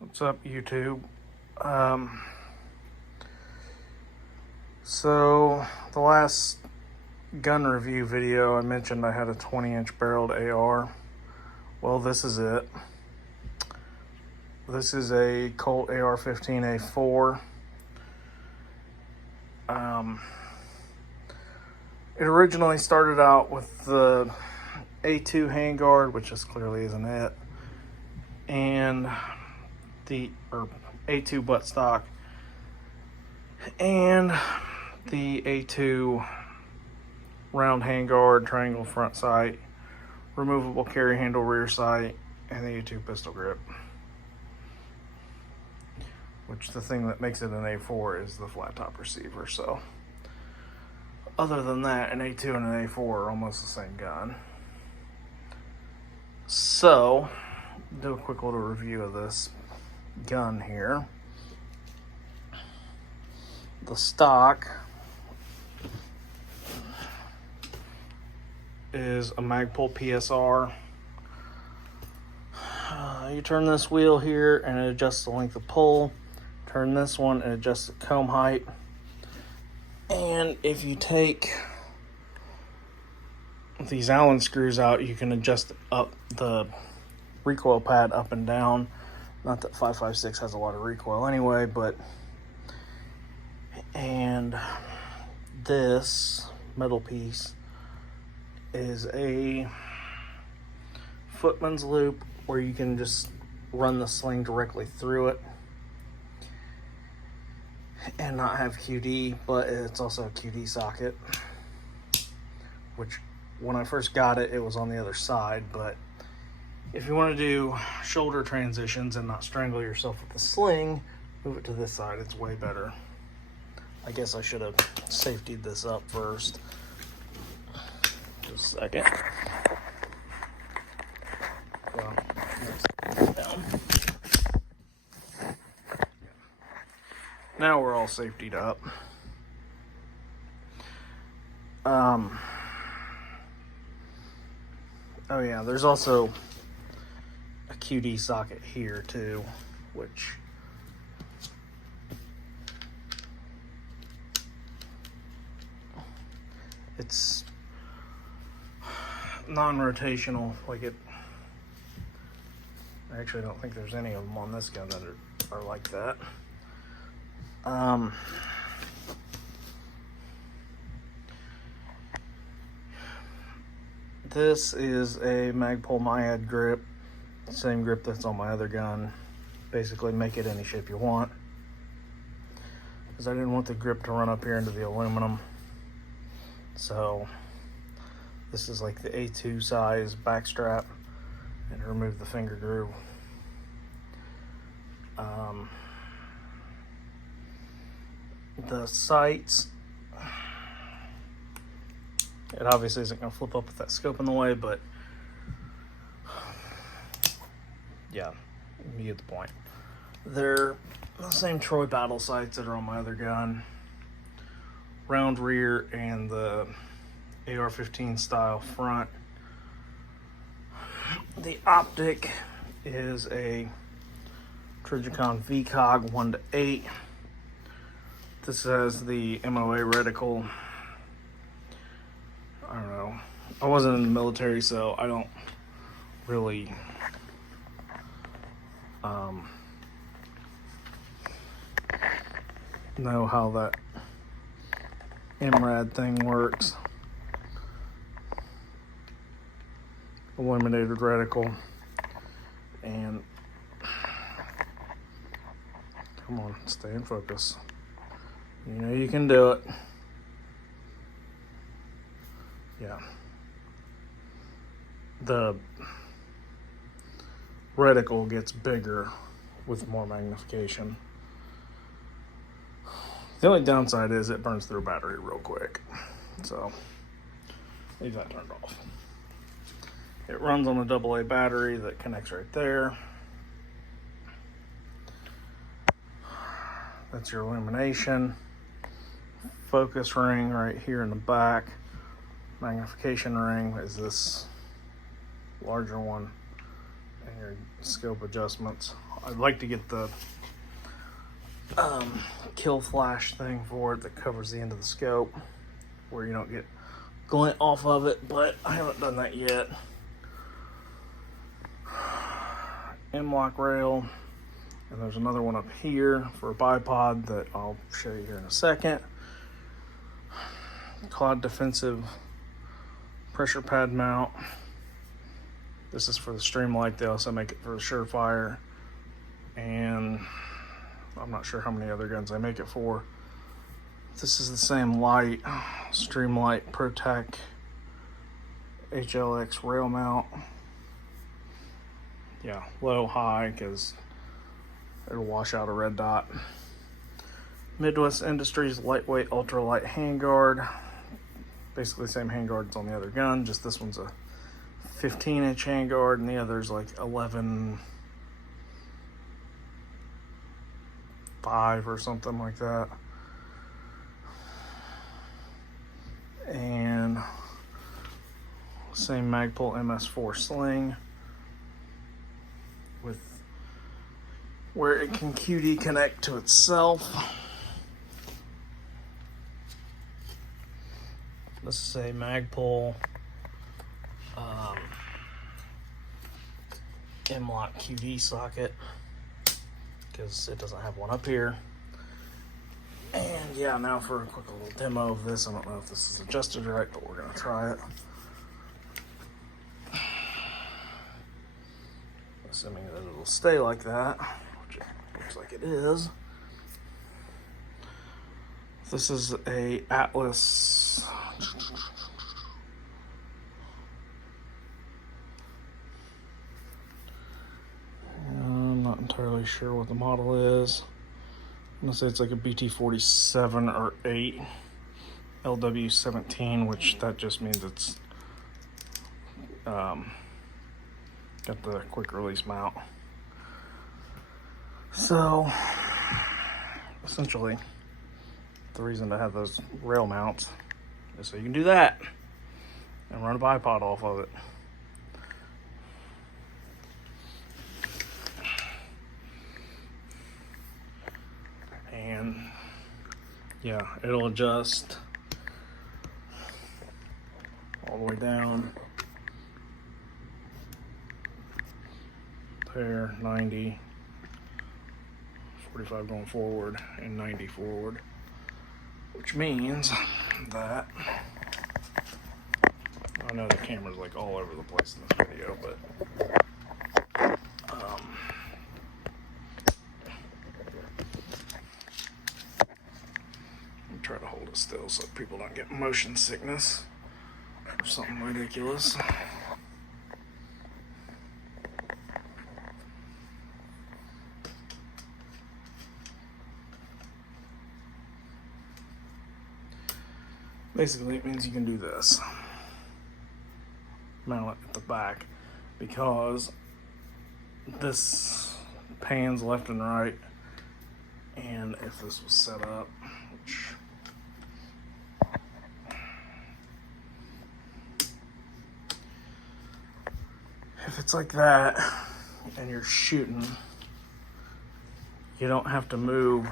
What's up, YouTube? So the last gun review video I mentioned I had a 20-inch barreled AR. Well, this is it. This is a Colt AR15A4. It originally started out with the A2 handguard, which just clearly isn't it, and the A2 buttstock, and the A2 round handguard, triangle front sight, removable carry handle rear sight, and the A2 pistol grip. Which the thing that makes it an A4 is the flat top receiver. So other than that, an A2 and an A4 are almost the same gun. So do a quick little review of this gun here. The stock is a Magpul PSR. You turn this wheel here and it adjusts the length of pull. Turn this one and adjusts the comb height. And if you take these Allen screws out, you can adjust up the recoil pad up and down. Not that 5.56 has a lot of recoil anyway, but and this metal piece is a footman's loop where you can just run the sling directly through it and not have QD, but it's also a QD socket, which when I first got it, it was on the other side. But if you want to do shoulder transitions and not strangle yourself with the sling, move it to this side. It's way better. I guess I should have safetied this up first. Just a second. Well, down. Now we're all safetied up. Oh yeah, there's also a QD socket here too, which it's non-rotational. Like it, I actually don't think there's any of them on this gun that are like that. This is a Magpul Myad grip, same grip that's on my other gun. Basically make it any shape you want, because I didn't want the grip to run up here into the aluminum. So this is like the A2 size back strap, and remove the finger groove. The sights, it obviously isn't going to flip up with that scope in the way, but yeah, you get the point. They're the same Troy battle sights that are on my other gun. Round rear and the AR-15 style front. The optic is a Trigicon VCOG 1:8. This has the MOA reticle. I don't know. I wasn't in the military, so I don't really know how that MRAD thing works. Illuminated reticle. And come on, stay in focus. You know you can do it. Yeah. The reticle gets bigger with more magnification. The only downside is it burns through a battery real quick. So leave that turned off. It runs on a AA battery that connects right there. That's your illumination. Focus ring right here in the back. Magnification ring is this larger one, and your scope adjustments I'd like to get the kill flash thing for it that covers the end of the scope where you don't get glint off of it, but I haven't done that yet. M-lock rail, and there's another one up here for a bipod that I'll show you here in a second. Cloud defensive pressure pad mount. This is for the Streamlight. They also make it for the Surefire, and I'm not sure how many other guns I make it for. This is the same light, Streamlight ProTac HLX rail mount. Yeah, low, high, because it'll wash out a red dot. Midwest Industries lightweight ultralight handguard. Basically the same handguard that's on the other gun, just this one's a 15-inch handguard and the other's like 11.5 or something like that. And same Magpul MS4 sling with where it can QD connect to itself. This is a Magpul M-lock QD socket because it doesn't have one up here. And yeah, now for a quick little demo of this. I don't know if this is adjusted right, but we're gonna try it. Assuming that it'll stay like that, which it looks like it is. This is a Atlas. I'm not entirely sure what the model is. I'm gonna say it's like a BT47 or 8 LW17, which that just means it's got the quick release mount. So essentially the reason to have those rail mounts is so you can do that and run a bipod off of it. And yeah, it'll adjust all the way down there, 90, 45 going forward, and 90 forward, which means that I know the camera's like all over the place in this video, but try to hold it still so people don't get motion sickness or something ridiculous. Basically, it means you can do this. Mount it at the back, because this pans left and right, and if this was set up, which if it's like that and you're shooting, you don't have to move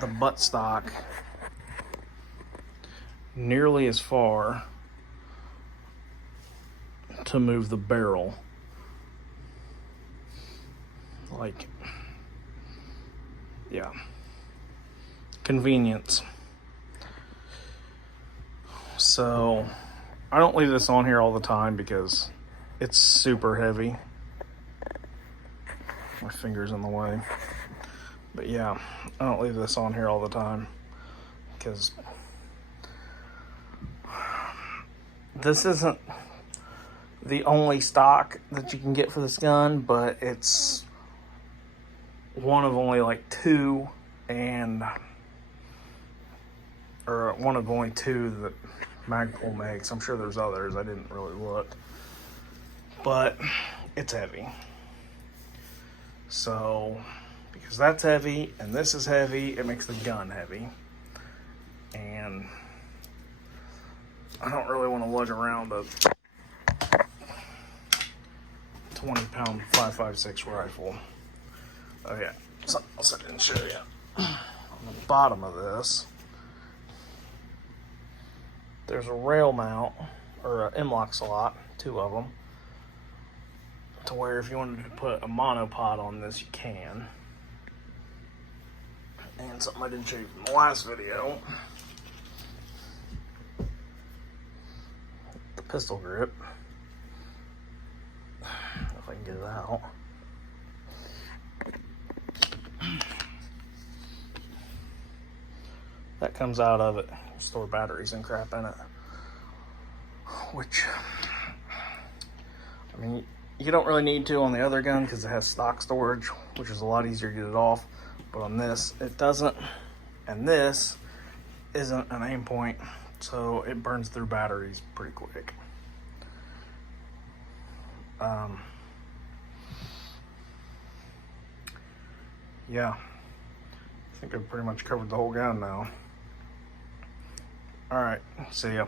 the buttstock nearly as far to move the barrel. Like, yeah, convenience. So I don't leave this on here all the time because it's super heavy. My finger's in the way. But yeah, I don't leave this on here all the time because this isn't the only stock that you can get for this gun, but it's one of only like two, or one of only two that Magpul makes. I'm sure there's others, I didn't really look, but it's heavy. So because that's heavy and this is heavy, it makes the gun heavy, and I don't really want to lug around a 20-pound 5.56 rifle. Oh yeah, something else I didn't show you. On the bottom of this, there's a rail mount, or an M-lock slot, 2 of them, to where if you wanted to put a monopod on this, you can. And something I didn't show you from the last video, the pistol grip, if I can get it out. That comes out of it. Store batteries and crap in it. Which, I mean, you don't really need to on the other gun because it has stock storage, which is a lot easier to get it off. But on this, it doesn't. And this isn't an aim point, so it burns through batteries pretty quick. Yeah, I think I've pretty much covered the whole gun now. All right, see ya.